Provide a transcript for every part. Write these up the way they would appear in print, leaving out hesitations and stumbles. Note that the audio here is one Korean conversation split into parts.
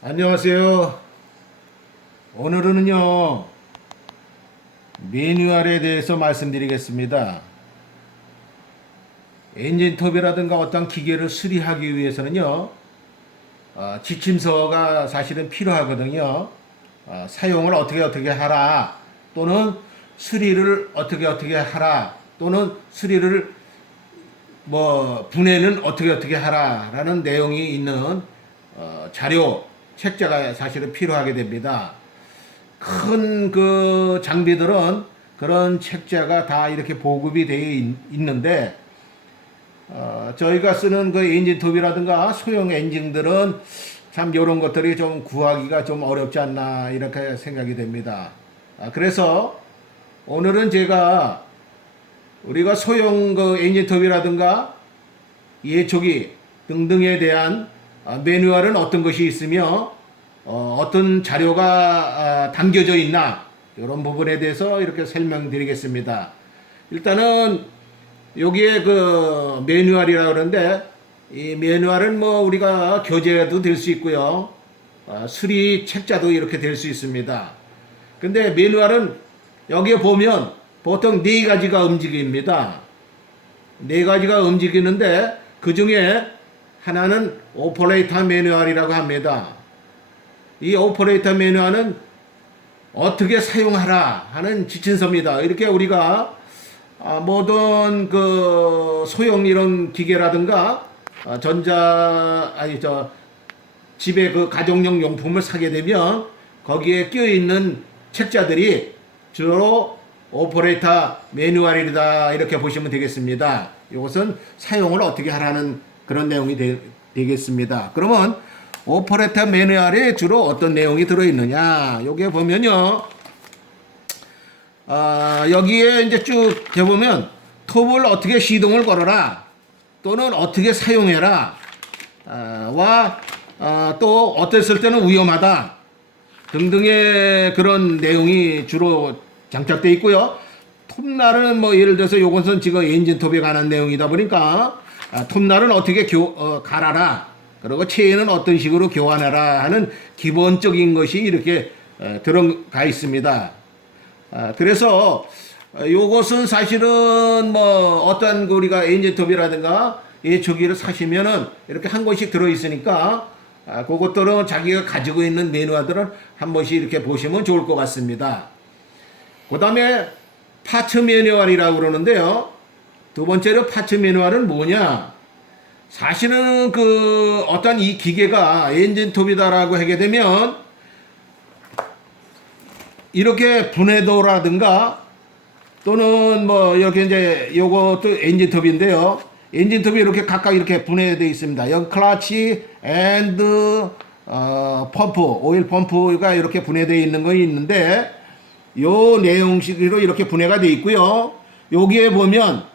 안녕하세요. 오늘은요, 매뉴얼에 대해서 말씀드리겠습니다. 엔진톱이라든가 어떤 기계를 수리하기 위해서는요, 지침서가 사실은 필요하거든요. 사용을 어떻게 하라, 또는 수리를 어떻게 하라, 또는 수리를 분해는 어떻게 하라라는 내용이 있는 자료, 책자가 사실은 필요하게 됩니다. 큰 그 장비들은 그런 책자가 다 이렇게 보급이 되어 있는데, 저희가 쓰는 그 엔진톱이라든가 소형 엔진들은 참 이런 것들이 좀 구하기가 좀 어렵지 않나 이렇게 생각이 됩니다. 그래서 오늘은 제가 우리가 소형 그 엔진톱이라든가 예초기 등등에 대한 매뉴얼은 어떤 것이 있으며 어떤 자료가 담겨져 있나 이런 부분에 대해서 이렇게 설명드리겠습니다. 일단은 여기에 그 매뉴얼이라고 그러는데 이 매뉴얼은 뭐 우리가 교재도 될 수 있고요. 수리 책자도 이렇게 될 수 있습니다. 근데 매뉴얼은 여기에 보면 보통 네 가지가 움직입니다. 네 가지가 움직이는데 그 중에 하나는 오퍼레이터 매뉴얼이라고 합니다. 이 오퍼레이터 매뉴얼은 어떻게 사용하라 하는 지침서입니다. 이렇게 우리가 모든 그 소형 이런 기계라든가 집에 그 가정용 용품을 사게 되면 거기에 끼어 있는 책자들이 주로 오퍼레이터 매뉴얼이다 이렇게 보시면 되겠습니다. 이것은 사용을 어떻게 하라는 그런 내용이 되겠습니다. 그러면 오퍼레이터 매뉴얼에 주로 어떤 내용이 들어있느냐 여기에 보면요, 여기에 이제 쭉 해보면 톱을 어떻게 시동을 걸어라 또는 어떻게 사용해라 또 어땠을 때는 위험하다 등등의 그런 내용이 주로 장착되어 있고요. 톱날은 뭐 예를 들어서 요것은 지금 엔진톱에 관한 내용이다 보니까 톱날은 어떻게 갈아라, 그리고 체인은 어떤 식으로 교환해라 하는 기본적인 것이 이렇게 들어가 있습니다. 그래서 요것은 사실은 뭐 어떤 우리가 엔진톱이라든가 예초기를 사시면은 이렇게 한 권씩 들어 있으니까 그것들은 자기가 가지고 있는 매뉴얼들은 한 번씩 이렇게 보시면 좋을 것 같습니다. 그 다음에 파츠 매뉴얼이라고 그러는데요. 두 번째로 파츠 매뉴얼은 뭐냐? 사실은 그 어떤 이 기계가 엔진톱이다라고 하게 되면 이렇게 분해도라든가 또는 뭐 이렇게 이제 요것도 엔진톱인데요. 엔진톱이 이렇게 각각 이렇게 분해되어 있습니다. 여기 클러치 앤드 펌프, 오일 펌프가 이렇게 분해되어 있는 거 있는데 요 내용식으로 이렇게 분해가 되어 있고요. 여기에 보면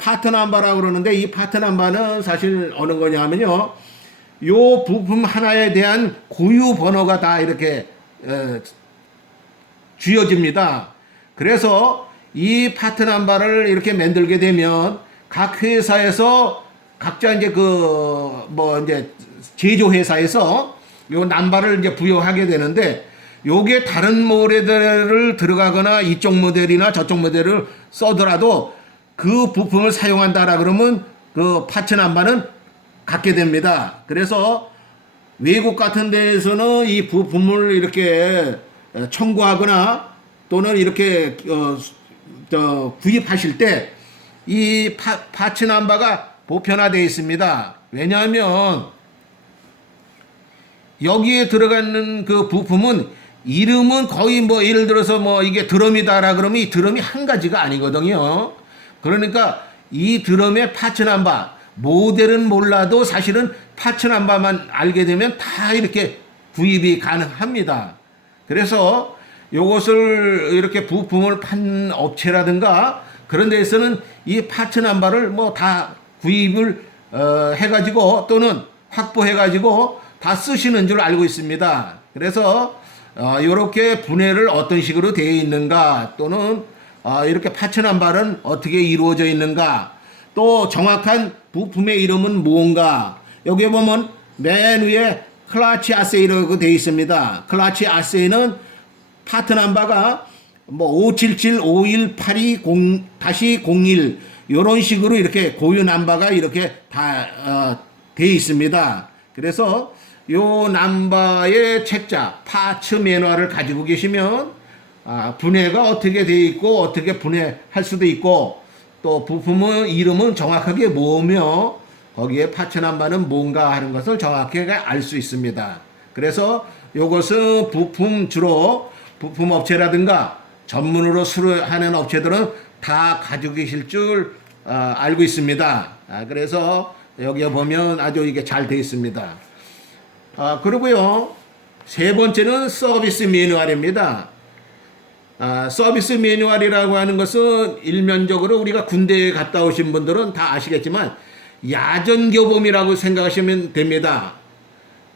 파트 넘버라고 그러는데 이 파트 넘버는 사실 어느 거냐면요, 요 부품 하나에 대한 고유 번호가 다 이렇게 쥐어집니다. 그래서 이 파트 넘버를 이렇게 만들게 되면 각 회사에서 각자 이제 이제 제조 회사에서 요 넘버를 이제 부여하게 되는데 요게 다른 모델을 들어가거나 이쪽 모델이나 저쪽 모델을 써더라도 그 부품을 사용한다라 그러면 그 파츠 넘버는 갖게 됩니다. 그래서 외국 같은 데에서는 이 부품을 이렇게 청구하거나 또는 이렇게 구입하실 때 이 파츠 넘버가 보편화되어 있습니다. 왜냐하면 여기에 들어가는 그 부품은 이름은 거의 뭐 예를 들어서 뭐 이게 드럼이다라 그러면 이 드럼이 한 가지가 아니거든요. 그러니까 이 드럼의 파츠 넘버, 모델은 몰라도 사실은 파츠 넘버만 알게 되면 다 이렇게 구입이 가능합니다. 그래서 요것을 이렇게 부품을 판 업체라든가 그런 데에서는 이 파츠 넘버를 뭐 다 구입을 해가지고 또는 확보해가지고 다 쓰시는 줄 알고 있습니다. 그래서 이렇게 분해를 어떤 식으로 되어 있는가 또는 이렇게 파츠 넘버는 어떻게 이루어져 있는가 또 정확한 부품의 이름은 뭔가 여기에 보면 맨 위에 클러치 아세이라고 되어 있습니다. 클러치 아세이는 파트 넘버가 뭐 577, 51820-01 이런 식으로 이렇게 고유 넘버가 이렇게 다 되어 있습니다. 그래서 요 넘버의 책자 파츠 매뉴얼을 가지고 계시면 분해가 어떻게 되어 있고 어떻게 분해할 수도 있고 또 부품의 이름은 정확하게 뭐며 거기에 파츠 넘버는 뭔가 하는 것을 정확하게 알 수 있습니다. 그래서 요것은 주로 부품 업체라든가 전문으로 수리하는 업체들은 다 가지고 계실 줄 알고 있습니다. 그래서 여기에 보면 아주 이게 잘 되어 있습니다. 그리고요, 세 번째는 서비스 매뉴얼입니다. 서비스 매뉴얼이라고 하는 것은 일면적으로 우리가 군대에 갔다 오신 분들은 다 아시겠지만 야전교범이라고 생각하시면 됩니다.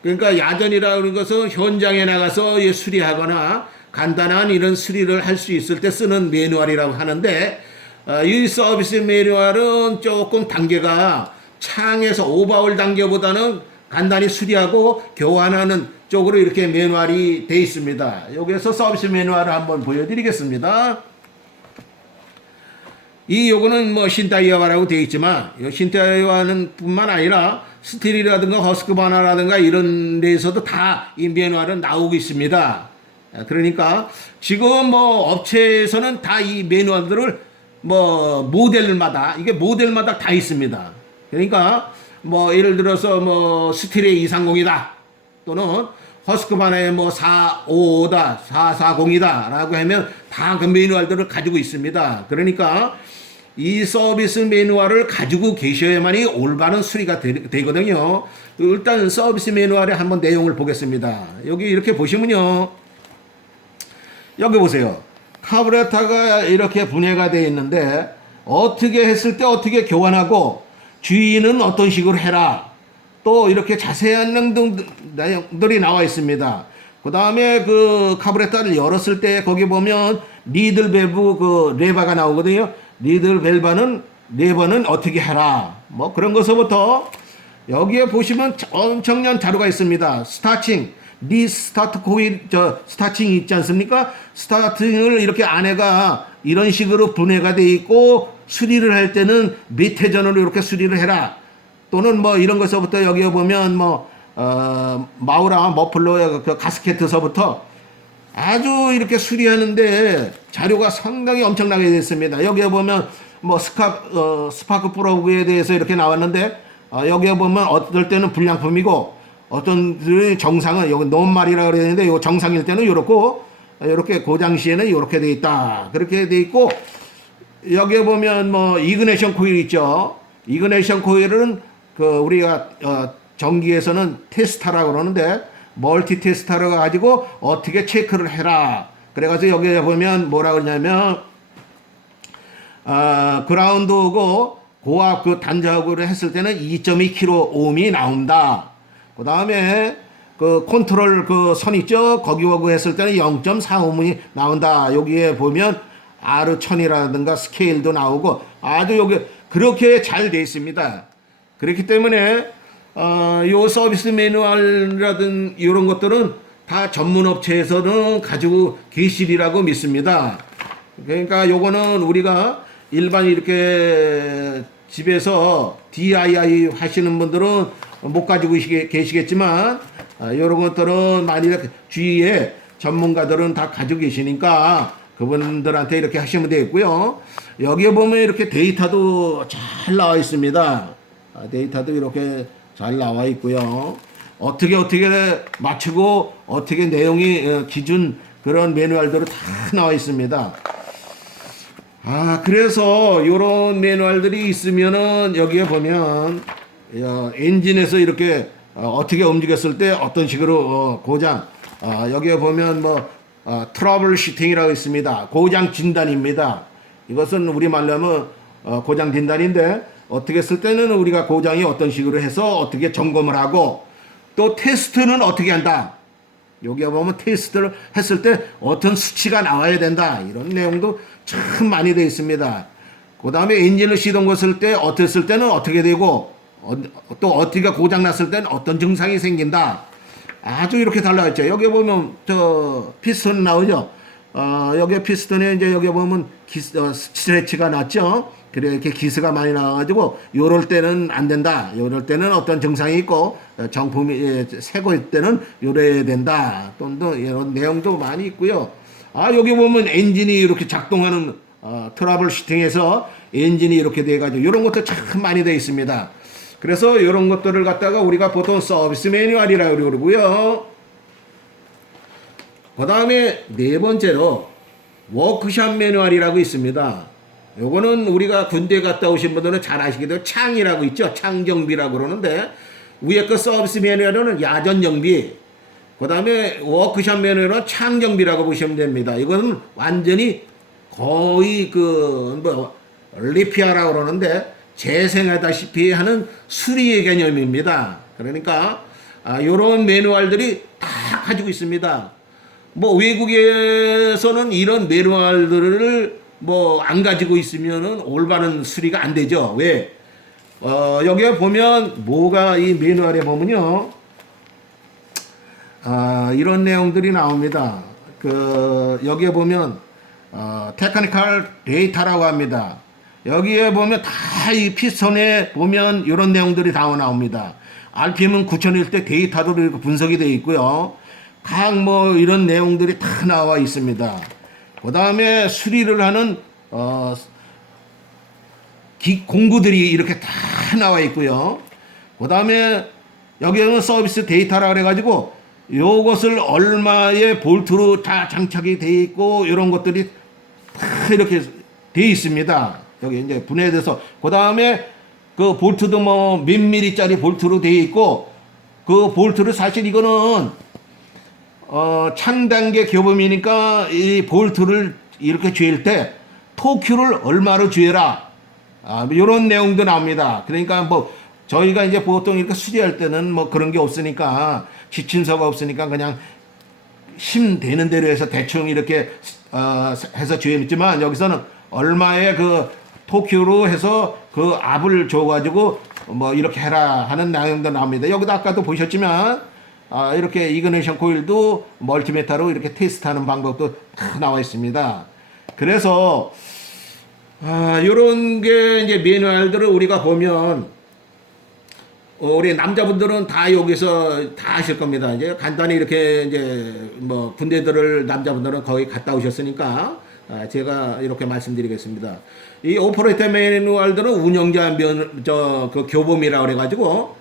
그러니까 야전이라는 것은 현장에 나가서 수리하거나 간단한 이런 수리를 할 수 있을 때 쓰는 매뉴얼이라고 하는데 이 서비스 매뉴얼은 조금 단계가 창에서 오버홀 단계보다는 간단히 수리하고 교환하는 쪽으로 이렇게 매뉴얼이 되어 있습니다. 여기에서 서비스 매뉴얼을 한번 보여드리겠습니다. 요거는 뭐 신타이어와라고 되어 있지만 신타이어와는 뿐만 아니라 스틸이라든가 허스크바나라든가 이런 데에서도 다 이 매뉴얼은 나오고 있습니다. 그러니까 지금 뭐 업체에서는 다 이 매뉴얼들을 뭐 모델마다 다 있습니다. 그러니까 뭐 예를 들어서 뭐 스틸의 230이다 또는 허스크바나의 뭐 455다 440이다 라고 하면 다 그 매뉴얼들을 가지고 있습니다. 그러니까 이 서비스 매뉴얼을 가지고 계셔야만이 올바른 수리가 되거든요. 일단 서비스 매뉴얼의 한번 내용을 보겠습니다. 여기 이렇게 보시면요, 여기 보세요. 카브레타가 이렇게 분해가 되어 있는데 어떻게 했을 때 어떻게 교환하고 주의는 어떤 식으로 해라. 또 이렇게 자세한 내용들이 나와 있습니다. 그 다음에 그 카브레타를 열었을 때 거기 보면 니들 밸브 그 레버가 나오거든요. 니들 레버는 어떻게 해라. 뭐 그런 것부터 여기에 보시면 엄청난 자료가 있습니다. 스타팅. 스타트 코일 스타팅이 있지 않습니까? 스타팅을 이렇게 안에가 이런 식으로 분해가 돼 있고 수리를 할 때는 밑회전으로 이렇게 수리를 해라. 또는 뭐 이런 것서부터 여기에 보면 뭐 마우라 머플러 그 가스켓에서부터 아주 이렇게 수리하는데 자료가 상당히 엄청나게 되어 있습니다. 여기에 보면 뭐 스파크 플러그에 대해서 이렇게 나왔는데 여기에 보면 어떨 때는 불량품이고 어떤 정상은 여기 노말이라고 그랬는데 이거 정상일 때는 이렇게 고장 시에는 이렇게 돼 있다. 그렇게 돼 있고 여기에 보면 뭐 이그네이션 코일 있죠. 이그네이션 코일은 그 우리가 전기에서는 테스타라고 그러는데 멀티 테스타를 가지고 어떻게 체크를 해라. 그래가지고 여기에 보면 뭐라 그러냐면 그라운드하고 고압 그 단자하고 했을 때는 2.2kΩ ohm이 나온다. 그 다음에 그 컨트롤 그 선 있죠? 거기하고 했을 때는 0.4ohm이 나온다. 여기에 보면 R1000이라든가 스케일도 나오고 아주 여기 그렇게 잘 되어 있습니다. 그렇기 때문에 요 서비스 매뉴얼이라든 이런 것들은 다 전문 업체에서는 가지고 계시리라고 믿습니다. 그러니까 요거는 우리가 일반 이렇게 집에서 DIY 하시는 분들은 못 가지고 계시겠지만 이런 것들은 만일 주위에 전문가들은 다 가지고 계시니까 그분들한테 이렇게 하시면 되겠고요. 여기에 보면 이렇게 데이터도 잘 나와 있습니다. 데이터도 이렇게 잘 나와 있고요. 어떻게 맞추고 어떻게 내용이 기준 그런 매뉴얼들은 다 나와 있습니다. 그래서 이런 매뉴얼들이 있으면은 여기에 보면 엔진에서 이렇게 어떻게 움직였을 때 어떤 식으로 고장 여기에 보면 뭐 트러블 슈팅이라고 있습니다. 고장 진단입니다. 이것은 우리말로 하면 고장 진단인데 어떻게 했을 때는 우리가 고장이 어떤 식으로 해서 어떻게 점검을 하고 또 테스트는 어떻게 한다. 여기에 보면 테스트를 했을 때 어떤 수치가 나와야 된다. 이런 내용도 참 많이 되어 있습니다. 그 다음에 엔진을 시동 걸었을 때 어땠을 때는 어떻게 되고 또 어떻게 고장 났을 때는 어떤 증상이 생긴다. 아주 이렇게 달라졌죠. 여기 보면 저 피스톤 나오죠. 여기 피스톤에 이제 여기 보면 스트레치가 났죠. 그래 이렇게 기스가 많이 나와가지고 요럴 때는 안 된다. 요럴 때는 어떤 증상이 있고 정품이 새거일 때는 요래야 된다. 또 이런 내용도 많이 있고요. 여기 보면 엔진이 이렇게 작동하는 트러블 슈팅에서 엔진이 이렇게 돼가지고 이런 것도 참 많이 돼 있습니다. 그래서 이런 것들을 갖다가 우리가 보통 서비스 매뉴얼이라고 그러고요. 그 다음에 네 번째로 워크샵 매뉴얼이라고 있습니다. 요거는 우리가 군대 갔다 오신 분들은 잘 아시기도 창이라고 있죠. 창정비라고 그러는데 위에 거 서비스 매뉴얼은 야전 정비, 그 다음에 워크샵 매뉴얼은 창정비라고 보시면 됩니다. 이거는 완전히 거의 리피아라고 그러는데 재생하다시피 하는 수리의 개념입니다. 그러니까 요런 매뉴얼들이 다 가지고 있습니다. 뭐 외국에서는 이런 매뉴얼들을 뭐 안 가지고 있으면은 올바른 수리가 안 되죠. 왜? 여기에 보면 뭐가 이 매뉴얼에 보면요. 이런 내용들이 나옵니다. 여기에 보면 테크니컬 데이터라고 합니다. 여기에 보면 다 이 피스톤에 보면 이런 내용들이 다 나옵니다. RPM은 9000일 때 데이터도 이렇게 분석이 되어 있고요. 각 뭐 이런 내용들이 다 나와 있습니다. 그 다음에 수리를 하는 공구들이 이렇게 다 나와 있고요. 그 다음에 여기에는 서비스 데이터라 그래가지고 요것을 얼마의 볼트로 다 장착이 되어 있고 이런 것들이 다 이렇게 되어 있습니다. 여기 이제 분해돼서 그 다음에 그 볼트도 뭐 몇 미리짜리 볼트로 되어 있고 그 볼트를 사실 이거는 창단계 교범이니까 이 볼트를 이렇게 쥘 때 토큐를 얼마로 쥘라 이런 내용도 나옵니다. 그러니까 뭐 저희가 이제 보통 이렇게 수리할 때는 뭐 그런 게 없으니까 지침서가 없으니까 그냥 힘 되는 대로 해서 대충 이렇게 해서 쥘지만 여기서는 얼마의 그 토큐로 해서 그 압을 줘가지고 뭐 이렇게 해라 하는 내용도 나옵니다. 여기도 아까도 보셨지만 이렇게 이그니션 코일도 멀티메타로 이렇게 테스트하는 방법도 다 나와 있습니다. 그래서 이런 게 이제 매뉴얼들을 우리가 보면 우리 남자분들은 다 여기서 다 아실 겁니다. 이제 간단히 이렇게 이제 뭐 군대들을 남자분들은 거의 갔다 오셨으니까 제가 이렇게 말씀드리겠습니다. 이 오퍼레이터 매뉴얼들은 운영자 그 교범이라고 그래가지고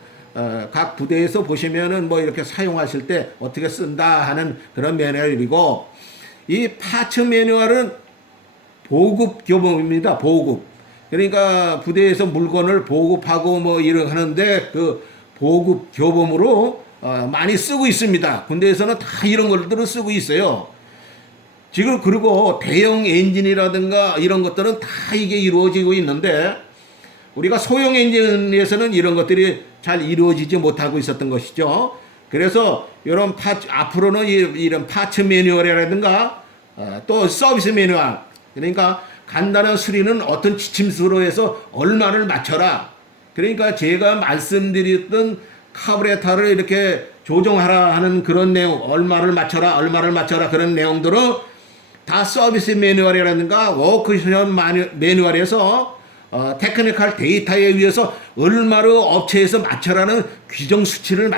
각 부대에서 보시면은 뭐 이렇게 사용하실 때 어떻게 쓴다 하는 그런 매뉴얼이고 이 파츠 매뉴얼은 보급 교범입니다. 보급. 그러니까 부대에서 물건을 보급하고 뭐 이런 하는데 그 보급 교범으로 많이 쓰고 있습니다. 군대에서는 다 이런 것들을 쓰고 있어요. 지금 그리고 대형 엔진이라든가 이런 것들은 다 이게 이루어지고 있는데 우리가 소형 엔진에서는 이런 것들이 잘 이루어지지 못하고 있었던 것이죠. 그래서 이런 앞으로는 이런 파츠 매뉴얼이라든가 또 서비스 매뉴얼, 그러니까 간단한 수리는 어떤 지침서로 해서 얼마를 맞춰라. 그러니까 제가 말씀드렸던 카브레타를 이렇게 조정하라 하는 그런 내용, 얼마를 맞춰라 그런 내용들은 다 서비스 매뉴얼이라든가 워크숍 매뉴얼에서 테크니컬 데이터에 의해서 얼마로 업체에서 맞춰라는 규정 수치를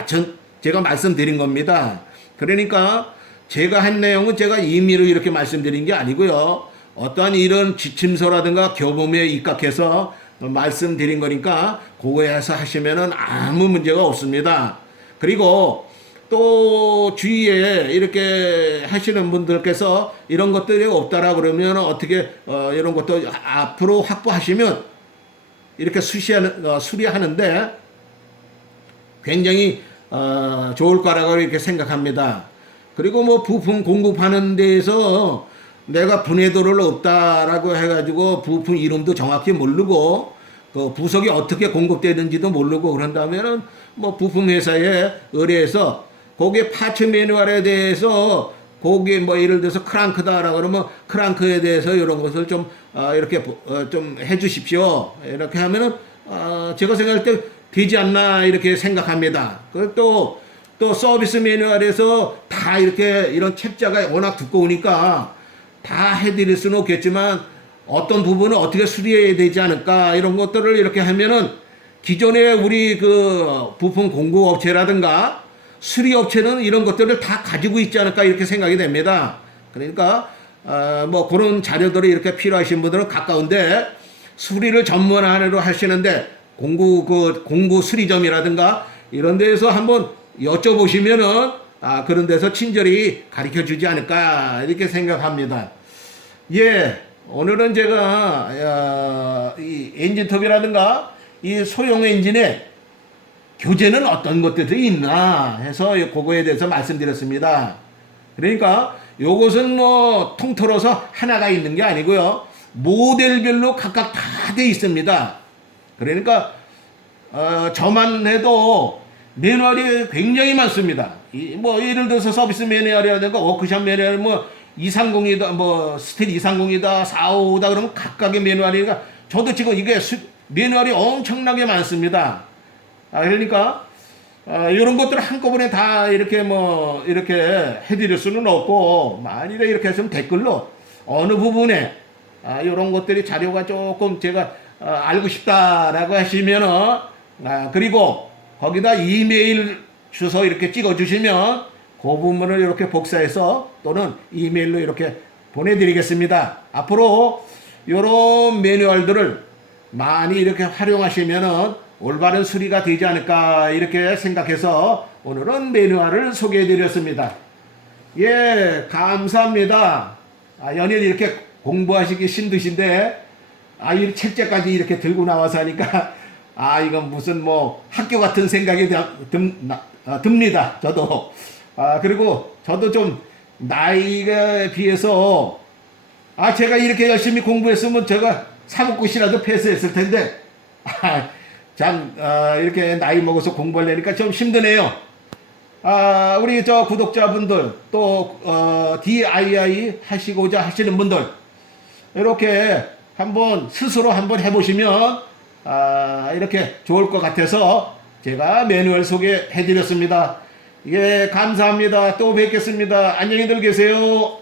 제가 말씀드린 겁니다. 그러니까 제가 한 내용은 제가 임의로 이렇게 말씀드린 게 아니고요. 어떠한 이런 지침서라든가 교범에 입각해서 말씀드린 거니까 그거에서 하시면은 아무 문제가 없습니다. 그리고 또 주위에 이렇게 하시는 분들께서 이런 것들이 없다라 그러면 어떻게 이런 것도 앞으로 확보하시면 이렇게 수리하는데 굉장히 좋을 거라고 이렇게 생각합니다. 그리고 뭐 부품 공급하는 데에서 내가 분해도를 없다라고 해가지고 부품 이름도 정확히 모르고 그 부속이 어떻게 공급되는지도 모르고 그런다면은 뭐 부품 회사에 의뢰해서 거기에 파츠 매뉴얼에 대해서 거기에 뭐 예를 들어서 크랑크다라고 그러면 크랑크에 대해서 이런 것을 좀 이렇게 좀 해주십시오. 이렇게 하면은 제가 생각할 때 되지 않나 이렇게 생각합니다. 그리고 또 또 서비스 매뉴얼에서 다 이렇게 이런 책자가 워낙 두꺼우니까 다 해드릴 수는 없겠지만 어떤 부분은 어떻게 수리해야 되지 않을까 이런 것들을 이렇게 하면은 기존에 우리 그 부품 공구 업체라든가 수리 업체는 이런 것들을 다 가지고 있지 않을까 이렇게 생각이 됩니다. 그러니까 뭐 그런 자료들이 이렇게 필요하신 분들은 가까운데 수리를 전문화로 하시는데 공구 수리점이라든가 이런 데에서 한번 여쭤보시면은 그런 데서 친절히 가르쳐 주지 않을까 이렇게 생각합니다. 예, 오늘은 제가 이 엔진톱이라든가 이 소형 엔진의 교재는 어떤 것들이 있나 해서 그거에 대해서 말씀드렸습니다. 그러니까 요것은 뭐 통틀어서 하나가 있는 게 아니고요. 모델별로 각각 다 돼 있습니다. 그러니까 저만 해도 매뉴얼이 굉장히 많습니다. 뭐 예를 들어서 서비스 매뉴얼이라든가 워크숍 매뉴얼 뭐 230이다 뭐 스틸 230이다 455다 그러면 각각의 매뉴얼이니까 저도 지금 이게 매뉴얼이 엄청나게 많습니다. 그러니까 이런 것들을 한꺼번에 다 이렇게 뭐 이렇게 해드릴 수는 없고 만일에 이렇게 했으면 댓글로 어느 부분에 이런 것들이 자료가 조금 제가 알고 싶다라고 하시면은 그리고 거기다 이메일 주소 이렇게 찍어 주시면 그 부분을 이렇게 복사해서 또는 이메일로 이렇게 보내드리겠습니다. 앞으로 이런 매뉴얼들을 많이 이렇게 활용하시면은 올바른 수리가 되지 않을까 이렇게 생각해서 오늘은 매뉴얼을 소개해 드렸습니다. 예, 감사합니다. 연일 이렇게 공부하시기 힘드신데 이 책자까지 이렇게 들고 나와서 하니까 이건 무슨 뭐 학교 같은 생각이 듭니다. 저도 그리고 저도 좀 나이에 비해서 제가 이렇게 열심히 공부했으면 제가 사법고시라도 패스했을 텐데 참 이렇게 나이 먹어서 공부하려니까 좀 힘드네요. 우리 저 구독자분들 또 DIY 하시고자 하시는 분들 이렇게 한번 스스로 한번 해보시면 이렇게 좋을 것 같아서 제가 매뉴얼 소개해 드렸습니다. 예, 감사합니다. 또 뵙겠습니다. 안녕히들 계세요.